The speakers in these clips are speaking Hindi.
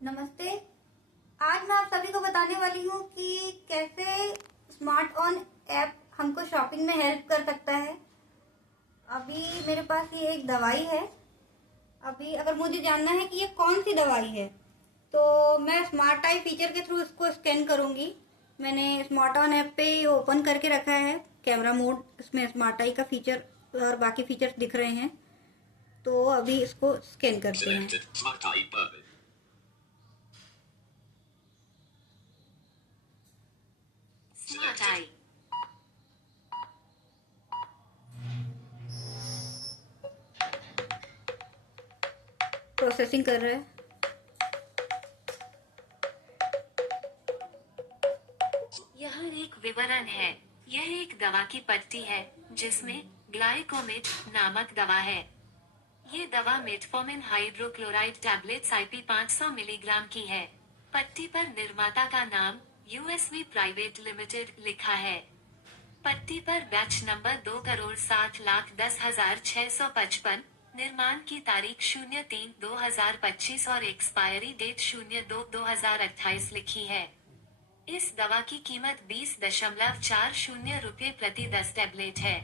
नमस्ते। आज मैं आप सभी को बताने वाली हूँ कि कैसे स्मार्ट ऑन ऐप हमको शॉपिंग में हेल्प कर सकता है। अभी मेरे पास ये एक दवाई है। अभी अगर मुझे जानना है कि ये कौन सी दवाई है तो मैं स्मार्ट आई फीचर के थ्रू इसको स्कैन करूँगी। मैंने स्मार्ट ऑन ऐप पे ये ओपन करके रखा है, कैमरा मोड, इसमें स्मार्ट आई का फीचर और बाकी फीचर्स दिख रहे हैं। तो अभी इसको स्कैन करते हैं। स्मार्ट आई प्रोसेसिंग कर रहा है। यह एक विवरण है। यह एक दवा की पट्टी है जिसमें ग्लाइकोमेट नामक दवा है। ये दवा metformin hydrochloride tablets IP 500 milligram की है। पट्टी पर निर्माता का नाम USV प्राइवेट लिमिटेड लिखा है। पट्टी पर बैच नंबर 2,60,10,655, निर्माण की तारीख 03/2025 और एक्सपायरी डेट 02/2028 लिखी है। इस दवा की कीमत 20.40 रुपये प्रति 10 टैबलेट है।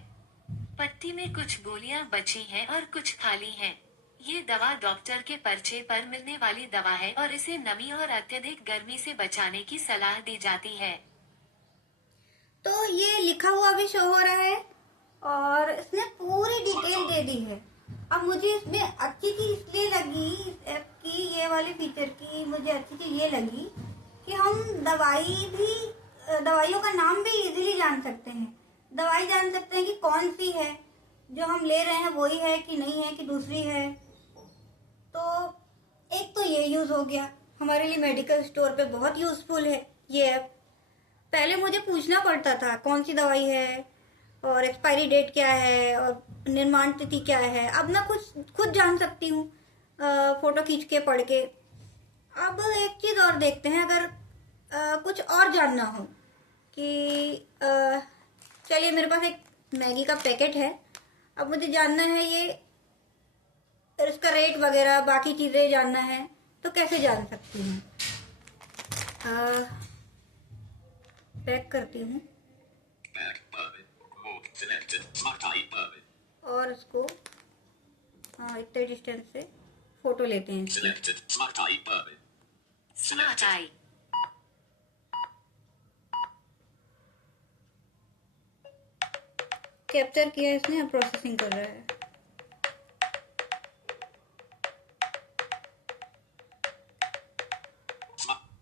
पट्टी में कुछ गोलियां बची हैं और कुछ खाली हैं। ये दवा डॉक्टर के पर्चे पर मिलने वाली दवा है और इसे नमी और अत्यधिक गर्मी से बचाने की सलाह दी जाती है। तो ये लिखा हुआ भी शो हो रहा है और इसने पूरी डिटेल दे दी है। अब मुझे इसमें अच्छी चीज इसलिए लगी, इस ऐप की ये वाले फीचर की मुझे अच्छी चीज ये लगी कि हम दवाइयों का नाम भी इजीली जान सकते हैं। दवाई जान सकते हैं कि कौन सी है, जो हम ले रहे हैं वही है कि नहीं है कि दूसरी है। तो एक तो ये यूज हो गया, हमारे लिए मेडिकल स्टोर पे बहुत यूजफुल है ये ऐप। पहले मुझे पूछना पड़ता था कौन सी दवाई है और एक्सपायरी डेट क्या है और निर्माण तिथि क्या है। अब मैं कुछ खुद जान सकती हूँ फोटो खींच के पढ़ के। अब एक चीज और देखते हैं, अगर कुछ और जानना हो कि चलिए मेरे पास एक मैगी का पैकेट है, अब मुझे जानना है ये इसका रेट वगैरह बाकी चीजें जानना है तो कैसे जान सकती हूँ। पैक करती हूँ और इसको इतने डिस्टेंस से फोटो लेते हैं इसकी। स्मार्ट आई कैप्चर किया इसने, अब प्रोसेसिंग कर रहा है।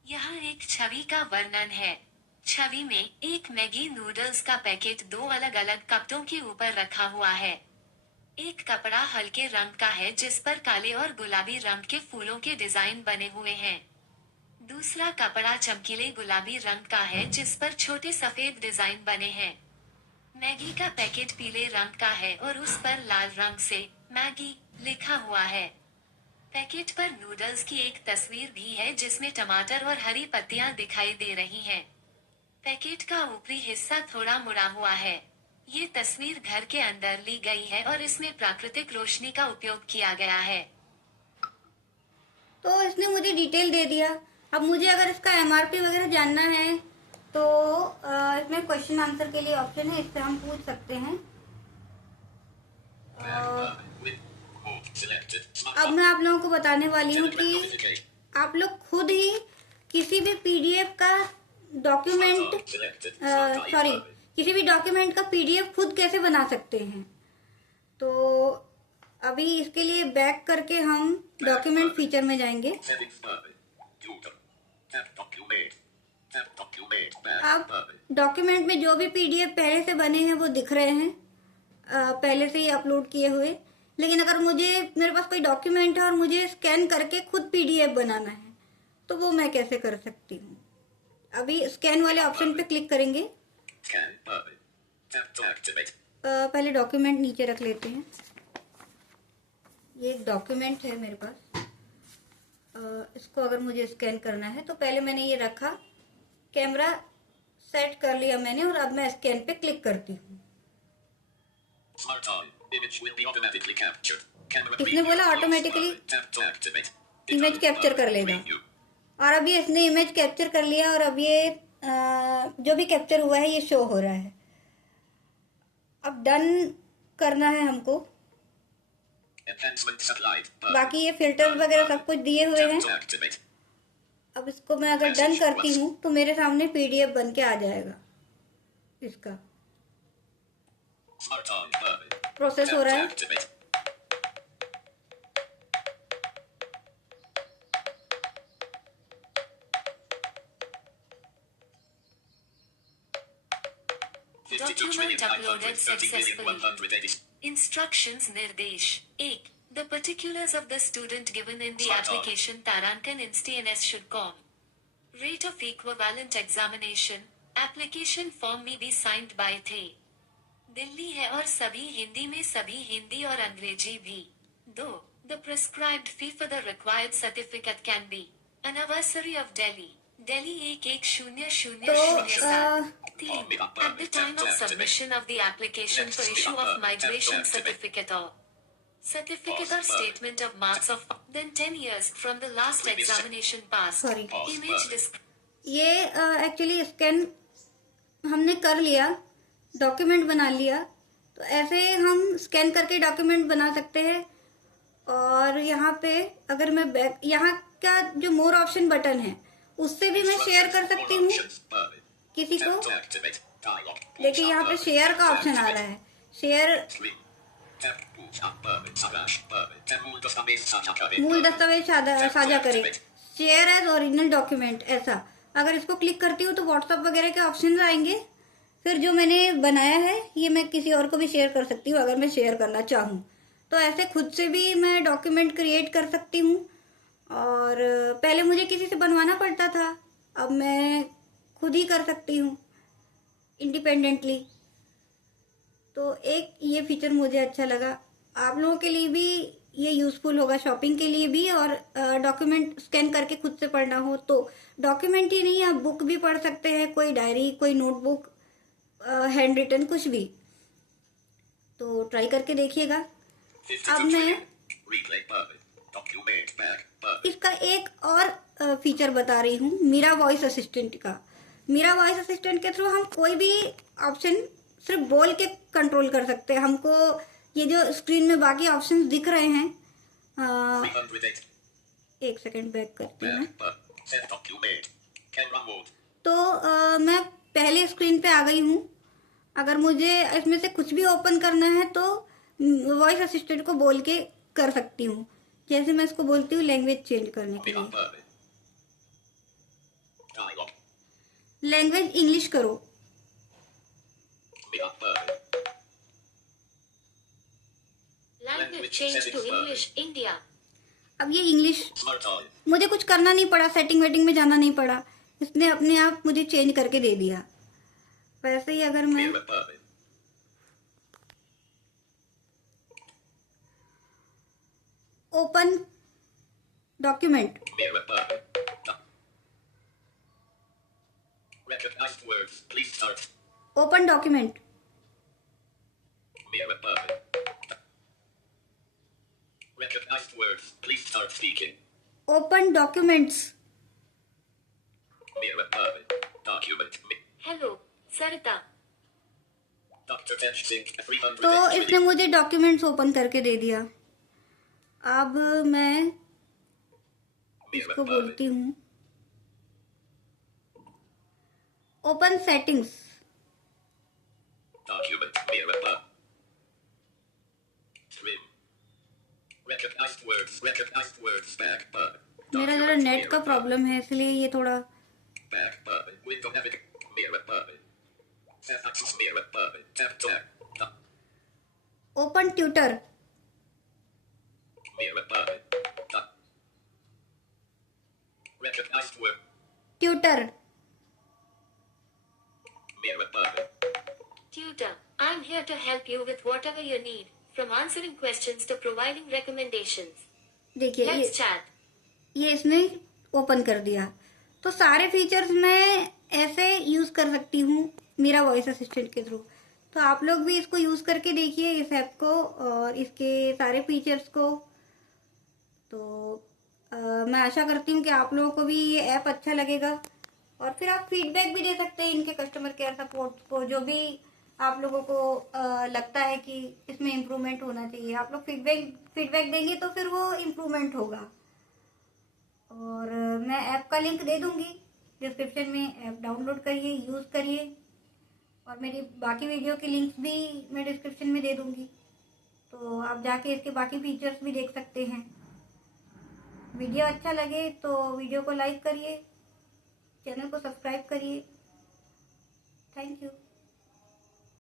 यहाँ एक छवि का वर्णन है। छवि में एक मैगी नूडल्स का पैकेट दो अलग अलग कपड़ों के ऊपर रखा हुआ है। एक कपड़ा हल्के रंग का है जिस पर काले और गुलाबी रंग के फूलों के डिजाइन बने हुए हैं। दूसरा कपड़ा चमकीले गुलाबी रंग का है जिस पर छोटे सफेद डिजाइन बने हैं। मैगी का पैकेट पीले रंग का है और उस पर लाल रंग से मैगी लिखा हुआ है। पैकेट पर नूडल्स की एक तस्वीर भी है जिसमें टमाटर और हरी पत्तियां दिखाई दे रही हैं। पैकेट का ऊपरी हिस्सा थोड़ा मुड़ा हुआ है। ये तस्वीर घर के अंदर ली गई है और इसमें प्राकृतिक रोशनी का उपयोग किया गया है। तो इसने मुझे डिटेल दे दिया। अब मुझे अगर इसका MRP वगैरह जानना है तो इसमें क्वेश्चन आंसर के लिए ऑप्शन है, इससे हम पूछ सकते हैं। अब मैं आप लोगों को बताने वाली हूँ कि आप लोग खुद ही किसी भी PDF का डॉक्यूमेंट किसी भी डॉक्यूमेंट का PDF खुद कैसे बना सकते हैं। तो अभी इसके लिए बैक करके हम डॉक्यूमेंट फीचर में जाएंगे। अब डॉक्यूमेंट में जो भी PDF पहले से बने हैं वो दिख रहे हैं, पहले से ही अपलोड किए हुए। लेकिन अगर मेरे पास कोई डॉक्यूमेंट है और मुझे स्कैन करके खुद PDF बनाना है तो वो मैं कैसे कर सकती हूँ। अभी स्कैन वाले ऑप्शन पे क्लिक करेंगे। पहले डॉक्यूमेंट नीचे रख लेते हैं। ये एक डॉक्यूमेंट है मेरे पास, इसको अगर मुझे स्कैन करना है तो पहले मैंने ये रखा, कैमरा सेट कर लिया मैंने और अब मैं स्कैन पे क्लिक करती हूँ। इसने बोला ऑटोमेटिकली इमेज कैप्चर कर लेगा। और अभी इसने इमेज कैप्चर कर लिया और अब ये जो भी कैप्चर हुआ है ये शो हो रहा है। अब डन करना है हमको। बाकी ये फिल्टर्स वगैरह सब कुछ दिए हुए हैं। अब इसको मैं अगर डन करती हूँ तो मेरे सामने पीडीएफ बन के आ जाएगा। इसका प्रोसेस हो रहा है। Document uploaded successfully. Instructions निर्देश 1. The particulars of the student given in the application Tarankan INSTNS should com. Rate of equivalent examination. Application form may be signed by थे दिल्ली है और सभी हिंदी में, सभी हिंदी और अंग्रेजी भी। 2. The prescribed fee for the required certificate can be anniversary of Delhi. Delhi 1100007. 3. At the time of submission of the application for issue of migration certificate or statement of marks of then 10 years from the last examination passed. Sorry. Image disc. ये एक्चुअली स्कैन हमने कर लिया, डॉक्यूमेंट बना लिया। तो ऐसे हम स्कैन करके डॉक्यूमेंट बना सकते हैं। और यहाँ पे अगर मैं बैक, यहाँ का जो मोर ऑप्शन बटन है उससे भी मैं शेयर कर सकती हूँ किसी को। देखिए यहाँ पे शेयर का ऑप्शन आ रहा है। शेयर मूल दस्तावेज साझा करें, शेयर एज ओरिजिनल डॉक्यूमेंट, ऐसा। अगर इसको क्लिक करती हूँ तो व्हाट्सएप वगैरह के ऑप्शन आएंगे। फिर जो मैंने बनाया है ये मैं किसी और को भी शेयर कर सकती हूँ अगर मैं शेयर करना चाहूँ। तो ऐसे खुद से भी मैं डॉक्यूमेंट क्रिएट कर सकती हूँ। और पहले मुझे किसी से बनवाना पड़ता था, अब मैं खुद ही कर सकती हूँ इंडिपेंडेंटली। तो एक ये फीचर मुझे अच्छा लगा। आप लोगों के लिए भी ये यूज़फुल होगा, शॉपिंग के लिए भी। और डॉक्यूमेंट स्कैन करके खुद से पढ़ना हो तो डॉक्यूमेंट ही नहीं, आप बुक भी पढ़ सकते हैं, कोई डायरी, कोई नोटबुक, हैंड रिटन, कुछ भी। तो ट्राई करके देखिएगा। अब मैं इसका एक और फीचर बता रही हूँ, मीरा वॉइस असिस्टेंट का। मीरा वॉइस असिस्टेंट के थ्रू हम कोई भी ऑप्शन सिर्फ बोल के कंट्रोल कर सकते हैं। हमको ये जो स्क्रीन में बाकी ऑप्शंस दिख रहे हैं, एक सेकंड बैक करती हूँ। तो मैं पहले स्क्रीन पे आ गई हूँ। अगर मुझे इसमें से कुछ भी ओपन करना है तो वॉइस असिस्टेंट को बोल के कर सकती हूँ। जैसे मैं इसको बोलती हूँ लैंग्वेज चेंज करने के लिए, लैंग्वेज इंग्लिश करो। Language change to English India. अब ये इंग्लिश, मुझे कुछ करना नहीं पड़ा, सेटिंग वेटिंग में जाना नहीं पड़ा, इसने अपने आप मुझे चेंज करके दे दिया। वैसे ही अगर मैं open document, open document, open documents. Hello, Sarita. तो इसने मुझे डॉक्यूमेंट्स ओपन करके दे दिया। अब मैं इसको बोलती हूँ ओपन सेटिंग्स। मेरा जरा नेट का प्रॉब्लम है इसलिए ये थोड़ा open tutor, tutor, Tutor, I'm here to help you with whatever you need, from answering questions to providing recommendations. देखिए Let's chat. ये इसने ओपन कर दिया। तो सारे फीचर्स मैं ऐसे यूज कर सकती हूँ मेरा वॉइस असिस्टेंट के थ्रू। तो आप लोग भी इसको यूज करके देखिए, इस ऐप को और इसके सारे फीचर्स को। तो मैं आशा करती हूँ कि आप लोगों को भी ये ऐप अच्छा लगेगा, और फिर आप फीडबैक भी दे सकते हैं इनके कस्टमर केयर सपोर्ट को। जो भी आप लोगों को लगता है कि इसमें इम्प्रूवमेंट होना चाहिए, आप लोग फीडबैक देंगे तो फिर वो इम्प्रूवमेंट होगा। और मैं ऐप का लिंक दे दूंगी डिस्क्रिप्शन में, ऐप डाउनलोड करिए, यूज़ करिए, और मेरी बाकी वीडियो की लिंक्स भी मैं डिस्क्रिप्शन में दे दूंगी, तो आप जाके इसके बाकी फीचर्स भी देख सकते हैं। वीडियो अच्छा लगे तो वीडियो को लाइक करिए, चैनल को सब्सक्राइब करिए। Thank you.